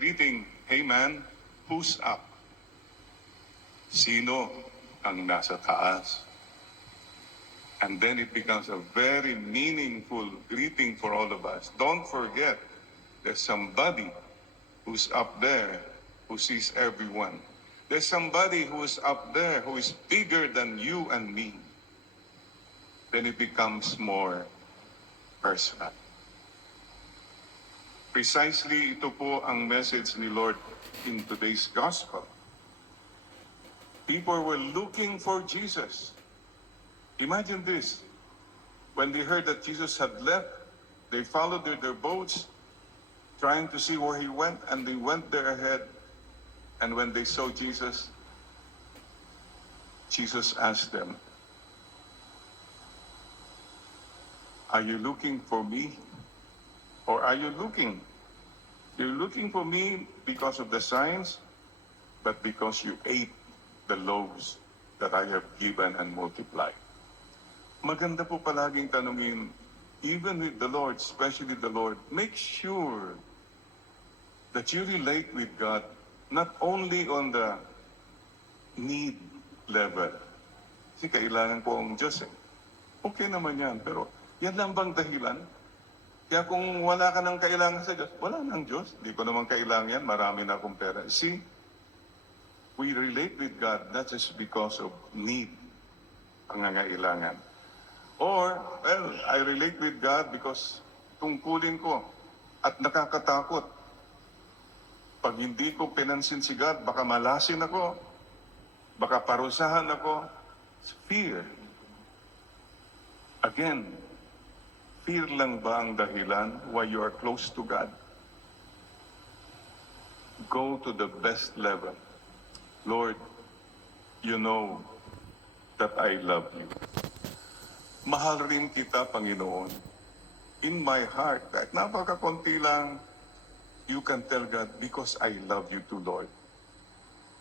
greeting, hey man, who's up? Sino ang nasa taas? And then it becomes a very meaningful greeting for all of us. Don't forget, there's somebody who's up there who sees everyone. There's somebody who is up there who is bigger than you and me. Then it becomes more personal. Precisely ito po ang message ni Lord in today's gospel. People were looking for Jesus. Imagine this. When they heard that Jesus had left, they followed their boats, trying to see where he went, and they went there ahead. And when they saw Jesus, Jesus asked them, "Are you looking for me? Or are you looking? You're looking for me because of the signs, but because you ate the loaves that I have given and multiplied." Maganda po palaging tanungin, even with the Lord, especially the Lord, make sure that you relate with God not only on the need level. Kasi kailangan ko ang Diyos eh. Okay naman yan, pero yan lang bang dahilan? Kaya kung wala ka ng kailangan sa Diyos, wala nang Diyos. Di ko naman kailangan yan, marami na akong pera. See, we relate with God not just because of need, ang nangailangan. Or, well, I relate with God because tungkulin ko at nakakatakot. Pag hindi ko pinansin si God, baka malasin ako, baka parusahan ako. It's fear. Again, fear lang ba ang dahilan why you are close to God? Go to the best level. Lord, you know that I love you. Mahal rin kita, Panginoon. In my heart, kahit napakakunti lang, you can tell God, because I love you too, Lord.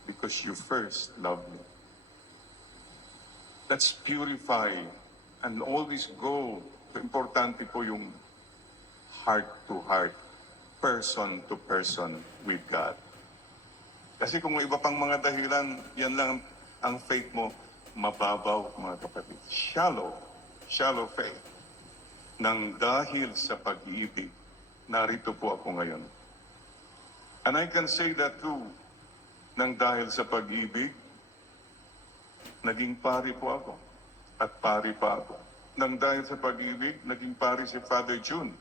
Because you first loved me. Let's purify and always go. Importante po yung heart to heart, person to person with God. Kasi kung may iba pang mga dahilan, yan lang ang faith mo, mababaw, mga kapatid. Shallow faith. Nang dahil sa pag-ibig, narito po ako ngayon. And I can say that too, nang dahil sa pag-ibig, naging pari po ako. At pari pa ako. Nang dahil sa pag-ibig, naging pari si Father June.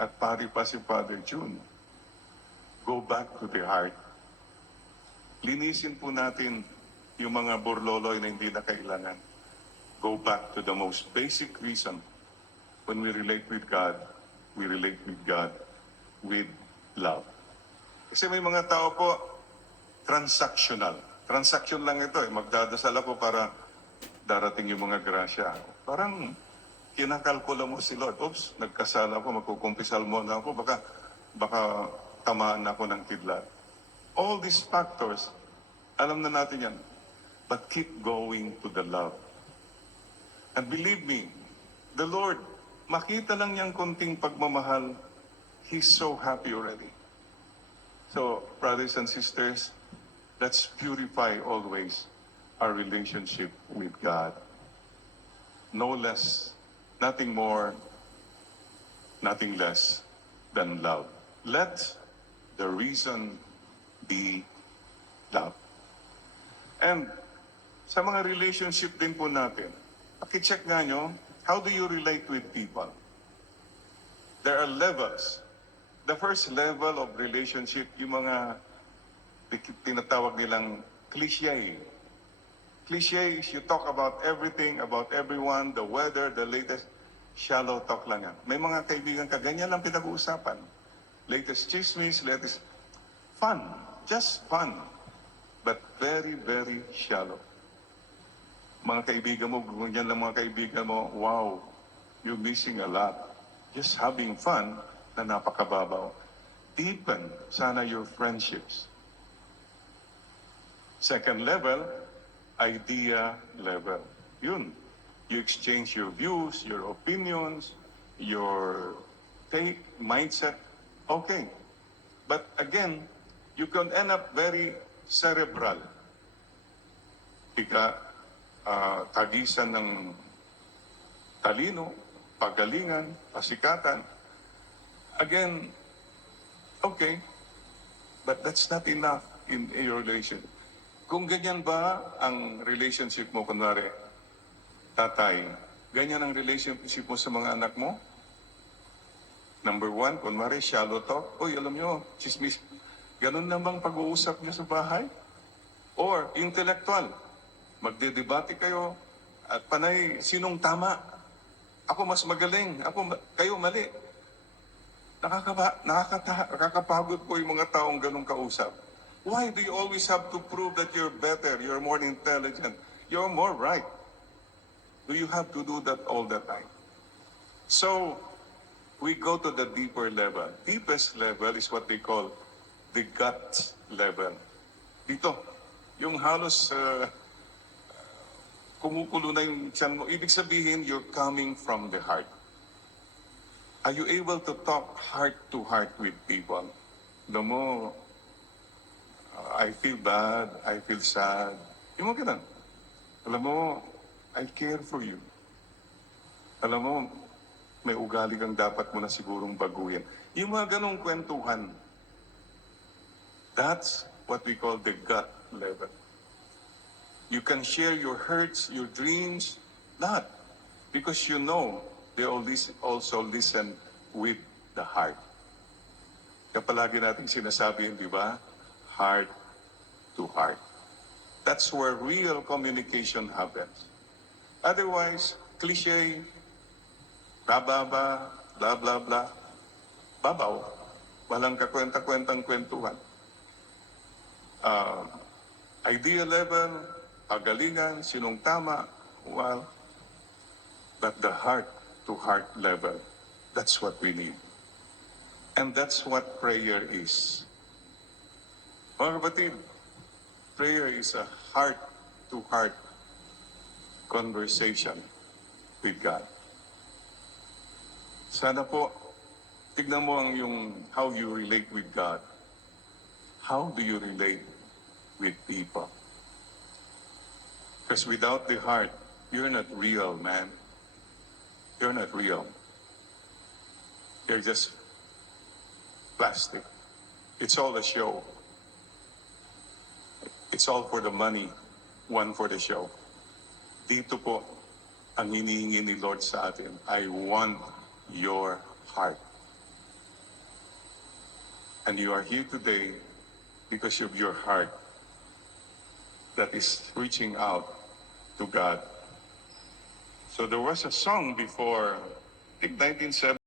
At pari pa si Father June. Go back to the heart. Linisin po natin yung mga burloloy na hindi na kailangan. Go back to the most basic reason. When we relate with God, we relate with God with love. Kasi may mga tao po, transactional. Transaction lang ito eh. Magdadasal ako para darating yung mga grasya. Parang kinakalkula mo si Lord. Oops, nagkasala ako, magkukumpisal mo na ako, baka tamaan ako ng kidlat. All these factors, alam na natin yan. But keep going to the love. And believe me, the Lord, makita lang niyang konting pagmamahal, He's so happy already. So, brothers and sisters, let's purify always our relationship with God. No less, nothing more, nothing less than love. Let the reason be love. And sa mga relationship din po natin, pakicheck nga nyo, how do you relate with people? There are levels. The first level of relationship, yung mga tinatawag nilang cliche. Cliche is you talk about everything, about everyone, the weather, the latest. Shallow talk lang yan. May mga kaibigan ka, ganyan lang pinag-uusapan. Latest chismis, latest fun. Just fun. But very, very shallow. Mga kaibigan mo, ganyan lang mga kaibigan mo, wow, you're missing a lot. Just having fun na napakababaw. Deepen sana your friendships. Second level, idea level. Yun. You exchange your views, your opinions, your take, mindset. Okay. But again, you can end up very cerebral. Ika, tagisan ng talino, pagalingan, pasikatan. Again, okay, but that's not enough in your relation. Kung ganyan ba ang relationship mo, kunwari, tatay, ganyan ang relationship mo sa mga anak mo? Number one, kunwari, shallow talk. Uy, alam nyo, chismis. Ganun na bang pag-uusap niyo sa bahay? Or intellectual. Magdedebate kayo at panay, sinong tama? Ako mas magaling. Kayo mali. Nakakapagod po yung mga taong ganun kausap. Why do you always have to prove that you're better, you're more intelligent, you're more right? Do you have to do that all the time? So, we go to the deeper level. Deepest level is what they call the gut level. Dito, yung halos kumukulo na yung tiyan mo. Ibig sabihin, you're coming from the heart. Are you able to talk heart to heart with people? Alam mo, I feel bad, I feel sad. Yung mga ganun. Alam mo, I care for you. Alam mo, may ugali kang dapat mo na sigurong baguhin. Yung mga ganong kwentuhan, that's what we call the gut level. You can share your hurts, your dreams, lahat. Because you know, they also listen with the heart. Kaya palagi natin sinasabi yun, di ba? Heart to heart. That's where real communication happens. Otherwise, cliche, bababa, blah, blah, blah. Babaw. Walang kakwenta-kwentang kwentuhan. Idea level, pagalingan, sinong tama, well, but the heart-to-heart level, that's what we need. And that's what prayer is. Mga kapatid, prayer is a heart-to-heart conversation with God. Sana po, tignan mo ang how you relate with God. How do you relate with people? Because without the heart, you're not real, man. You're not real. You're just plastic. It's all a show. It's all for the money, one for the show. Dito po ang hinihingi ni Lord sa atin. I want your heart. And you are here today because of your heart that is reaching out to God. So there was a song before, I think 1970.